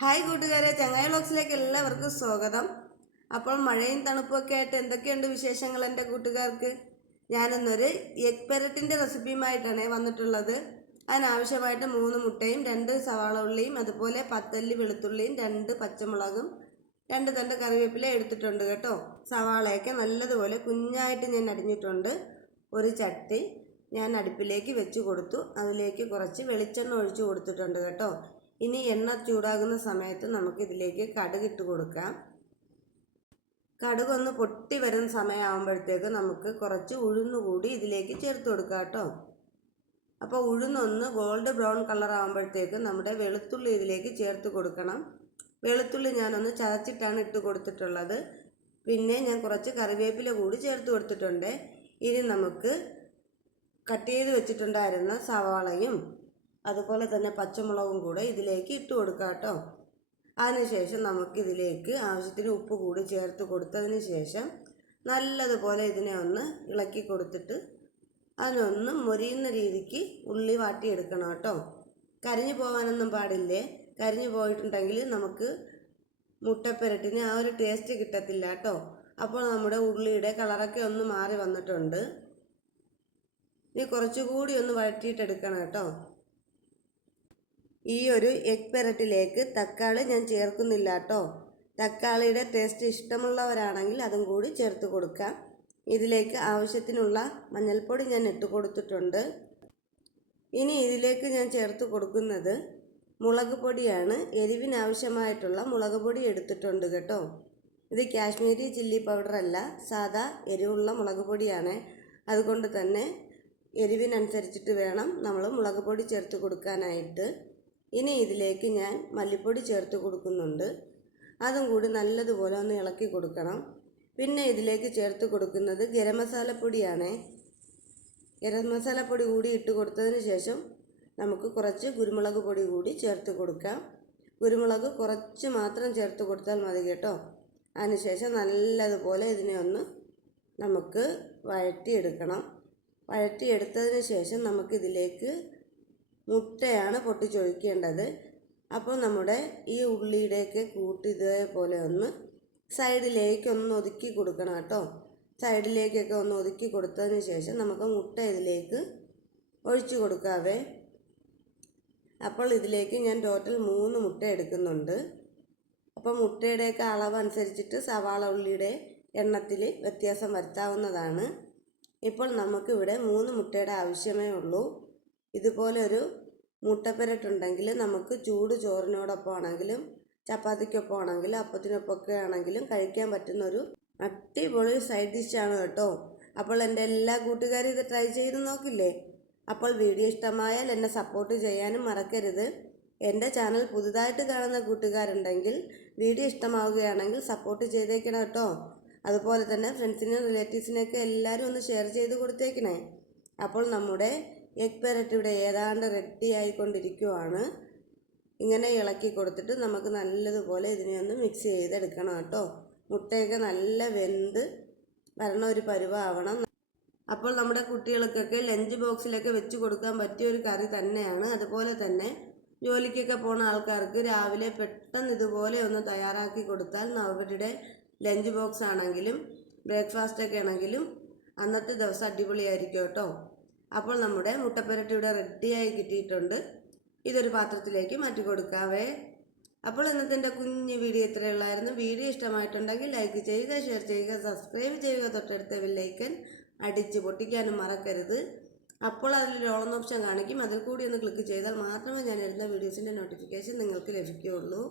Hi കൂട്ടുകാരെ ചങ്ങായി ബ്ലോഗ്സിലേക്ക് എല്ലാവർക്കും സ്വാഗതം. അപ്പോൾ മഴയും തണുപ്പൊക്കെ ആയിട്ട് എന്തൊക്കെയുണ്ട് വിശേഷങ്ങൾ എന്റെ കൂട്ടുകാർക്ക്? ഞാനിന്നൊരു എഗ് പെരട്ടിന്റെ റെസിപ്പിയുമായിട്ടാണ് വന്നിട്ടുള്ളത്. അതിനാവശ്യമായിട്ട് മൂന്ന് മുട്ടയും രണ്ട് സവാള ഉള്ളിയും അതുപോലെ പത്തല്ലി വെളുത്തുള്ളിയും രണ്ട് പച്ചമുളകും രണ്ട് തണ്ട് കറിവേപ്പില എടുത്തിട്ടുണ്ട് കേട്ടോ. സവാളയൊക്കെ നല്ലതുപോലെ കുഞ്ഞായിട്ട് ഞാൻ അരിഞ്ഞിട്ടുണ്ട് ഒരു ചട്ടി ഞാൻ അടുപ്പിലേക്ക് വെച്ച് കൊടുത്തു. അതിലേക്ക് കുറച്ച് വെളിച്ചെണ്ണ ഒഴിച്ച് കൊടുത്തിട്ടുണ്ട് കേട്ടോ. ഇനി എണ്ണ ചൂടാകുന്ന സമയത്ത് നമുക്ക് ഇതിലേക്ക് കടുക് ഇട്ട് കൊടുക്കാം. കടുക് ഒന്ന് പൊട്ടി വരുന്ന സമയമാകുമ്പോഴത്തേക്ക് നമുക്ക് കുറച്ച് ഉഴുന്ന് കൂടി ഇതിലേക്ക് ചേർത്ത് കൊടുക്കാം കേട്ടോ. അപ്പോൾ ഉഴുന്നൊന്ന് ഗോൾഡ് ബ്രൗൺ കളർ ആകുമ്പോഴത്തേക്ക് നമ്മുടെ വെളുത്തുള്ളി ഇതിലേക്ക് ചേർത്ത് കൊടുക്കണം. വെളുത്തുള്ളി ഞാനൊന്ന് ചതച്ചിട്ടാണ് ഇട്ട് കൊടുത്തിട്ടുള്ളത്. പിന്നെ ഞാൻ കുറച്ച് കറിവേപ്പില കൂടി ചേർത്ത് കൊടുത്തിട്ടുണ്ട്. ഇനി നമുക്ക് കട്ട് ചെയ്ത് വെച്ചിട്ടുണ്ടായിരുന്ന സവാളയും അതുപോലെ തന്നെ പച്ചമുളകും കൂടെ ഇതിലേക്ക് ഇട്ട് കൊടുക്കാം കേട്ടോ. അതിനുശേഷം നമുക്കിതിലേക്ക് ആവശ്യത്തിന് ഉപ്പ് കൂടി ചേർത്ത് കൊടുത്തതിന് ശേഷം നല്ലതുപോലെ ഇതിനെ ഒന്ന് ഇളക്കി കൊടുത്തിട്ട് അതിനൊന്ന് മൊരിയുന്ന രീതിക്ക് ഉള്ളി വാട്ടിയെടുക്കണം കേട്ടോ. കരിഞ്ഞു പോകാനൊന്നും പാടില്ലേ? കരിഞ്ഞു പോയിട്ടുണ്ടെങ്കിൽ നമുക്ക് മുട്ടപ്പെരട്ടിന് ആ ഒരു ടേസ്റ്റ് കിട്ടത്തില്ല കേട്ടോ. അപ്പോൾ നമ്മുടെ ഉള്ളിയുടെ കളറൊക്കെ ഒന്ന് മാറി വന്നിട്ടുണ്ട്. ഇനി കുറച്ചുകൂടി ഒന്ന് വഴറ്റിയിട്ടെടുക്കണം കേട്ടോ. ഈ ഒരു എഗ് പെരട്ടിലേക്ക് തക്കാളി ഞാൻ ചേർക്കുന്നില്ല കേട്ടോ തക്കാളിയുടെ ടേസ്റ്റ് ഇഷ്ടമുള്ളവരാണെങ്കിൽ അതും കൂടി ചേർത്ത് കൊടുക്കാം. ഇതിലേക്ക് ആവശ്യത്തിനുള്ള മഞ്ഞൾപ്പൊടി ഞാൻ ഇട്ട് കൊടുത്തിട്ടുണ്ട്. ഇനി ഇതിലേക്ക് ഞാൻ ചേർത്ത് കൊടുക്കുന്നത് മുളക് പൊടിയാണ്. എരിവിനാവശ്യമായിട്ടുള്ള മുളക് പൊടി എടുത്തിട്ടുണ്ട് കേട്ടോ. ഇത് കാശ്മീരി ചില്ലി പൗഡറല്ല സാദാ എരിവുള്ള മുളക് പൊടിയാണ്. അതുകൊണ്ട് തന്നെ എരിവിനനുസരിച്ചിട്ട് വേണം നമ്മൾ മുളക് പൊടി ചേർത്ത് കൊടുക്കാനായിട്ട്. ഇനി ഇതിലേക്ക് ഞാൻ മല്ലിപ്പൊടി ചേർത്ത് കൊടുക്കുന്നുണ്ട്. അതും കൂടി നല്ലതുപോലെ ഒന്ന് ഇളക്കി കൊടുക്കണം. പിന്നെ ഇതിലേക്ക് ചേർത്ത് കൊടുക്കുന്നത് ഗരം മസാലപ്പൊടിയാണ് ഗരം മസാലപ്പൊടി കൂടി ഇട്ട് കൊടുത്തതിന് ശേഷം നമുക്ക് കുറച്ച് കുരുമുളക് പൊടി കൂടി ചേർത്ത് കൊടുക്കാം. കുരുമുളക് കുറച്ച് മാത്രം ചേർത്ത് കൊടുത്താൽ മതി കേട്ടോ. അതിനുശേഷം നല്ലതുപോലെ ഇതിനെ ഒന്ന് നമുക്ക് വഴറ്റിയെടുക്കണം. വഴറ്റിയെടുത്തതിന് ശേഷം നമുക്കിതിലേക്ക് മുട്ടയാണ് പൊട്ടിച്ചൊഴിക്കേണ്ടത്. അപ്പോൾ നമ്മുടെ ഈ ഉള്ളിയുടെയൊക്കെ കൂട്ടി ഇതേപോലെ ഒന്ന് സൈഡിലേക്ക് ഒന്ന് ഒതുക്കി കൊടുക്കണം കേട്ടോ. സൈഡിലേക്കൊക്കെ ഒന്ന് ഒതുക്കി കൊടുത്തതിന് ശേഷം നമുക്ക് മുട്ട ഇതിലേക്ക് ഒഴിച്ചു കൊടുക്കാവേ. അപ്പോൾ ഇതിലേക്ക് ഞാൻ ടോട്ടൽ മൂന്ന് മുട്ട എടുക്കുന്നുണ്ട്. അപ്പോൾ മുട്ടയുടെയൊക്കെ അളവ് അനുസരിച്ചിട്ട് സവാള ഉള്ളിയുടെ എണ്ണത്തിൽ വ്യത്യാസം വരുത്താവുന്നതാണ്. ഇപ്പോൾ നമുക്കിവിടെ മൂന്ന് മുട്ടയുടെ ആവശ്യമേ ഉള്ളൂ. ഇതുപോലെ ഒരു മുട്ടപ്പെരട്ടുണ്ടെങ്കിൽ നമുക്ക് ചൂട് ചോറിനോടൊപ്പം ആണെങ്കിലും ചപ്പാത്തിക്കൊപ്പം ആണെങ്കിലും അപ്പത്തിനൊപ്പമൊക്കെ ആണെങ്കിലും കഴിക്കാൻ പറ്റുന്ന ഒരു അടിപൊളി സൈഡ് ഡിഷാണ് കേട്ടോ. അപ്പോൾ എന്റെ എല്ലാ കൂട്ടുകാരും ഇത് ട്രൈ ചെയ്ത് നോക്കില്ലേ? അപ്പോൾ വീഡിയോ ഇഷ്ടമായാൽ എന്നെ സപ്പോർട്ട് ചെയ്യാനും മറക്കരുത്. എന്റെ ചാനൽ പുതുതായിട്ട് കാണുന്ന കൂട്ടുകാരുണ്ടെങ്കിൽ വീഡിയോ ഇഷ്ടമാവുകയാണെങ്കിൽ സപ്പോർട്ട് ചെയ്തേക്കണം കേട്ടോ. അതുപോലെ തന്നെ ഫ്രണ്ട്സിനും റിലേറ്റീവ്സിനെയൊക്കെ എല്ലാവരും ഒന്ന് ഷെയർ ചെയ്ത് കൊടുത്തേക്കണേ. അപ്പോൾ നമ്മുടെ എഗ് പെരറ്റ് ഇവിടെ ഏതാണ്ട് റെഡി ആയിക്കൊണ്ടിരിക്കുവാണ്. ഇങ്ങനെ ഇളക്കി കൊടുത്തിട്ട് നമുക്ക് നല്ലതുപോലെ ഇതിനെ ഒന്ന് മിക്സ് ചെയ്തെടുക്കണം കേട്ടോ. മുട്ടയൊക്കെ നല്ല വെന്ത് വരണ ഒരു പരുവാവണം. അപ്പോൾ നമ്മുടെ കുട്ടികൾക്കൊക്കെ ലഞ്ച് ബോക്സിലൊക്കെ വെച്ച് കൊടുക്കാൻ പറ്റിയ ഒരു കറി തന്നെയാണ്. അതുപോലെ തന്നെ ജോലിക്കൊക്കെ പോണ ആൾക്കാർക്ക് രാവിലെ പെട്ടെന്ന് ഇതുപോലെ ഒന്ന് തയ്യാറാക്കി കൊടുത്താൽ അവരുടെ ലഞ്ച് ബോക്സ് ആണെങ്കിലും ബ്രേക്ക്ഫാസ്റ്റ് ഒക്കെ ആണെങ്കിലും അന്നത്തെ ദിവസം അടിപൊളിയായിരിക്കും കേട്ടോ. അപ്പോൾ നമ്മുടെ മുട്ടപ്പുരട്ടി ഇവിടെ റെഡിയായി കിട്ടിയിട്ടുണ്ട്. ഇതൊരു പാത്രത്തിലേക്ക് മാറ്റി കൊടുക്കാവേ. അപ്പോൾ ഇന്നത്തെ എന്റെ കുഞ്ഞ് വീഡിയോ ഇത്രയുള്ളായിരുന്നു. വീഡിയോ ഇഷ്ടമായിട്ടുണ്ടെങ്കിൽ ലൈക്ക് ചെയ്യുക ഷെയർ ചെയ്യുക സബ്സ്ക്രൈബ് ചെയ്യുക. തൊട്ടടുത്ത ബില്ലൈക്കൻ അടിച്ച് പൊട്ടിക്കാനും മറക്കരുത്. അപ്പോൾ അതിൽ ഓൺ ഓപ്ഷൻ കാണിക്കും. അതിൽ കൂടി ഒന്ന് ക്ലിക്ക് ചെയ്താൽ മാത്രമേ ഞാൻ ഇടുന്ന വീഡിയോസിന്റെ നോട്ടിഫിക്കേഷൻ നിങ്ങൾക്ക് ലഭിക്കുകയുള്ളൂ.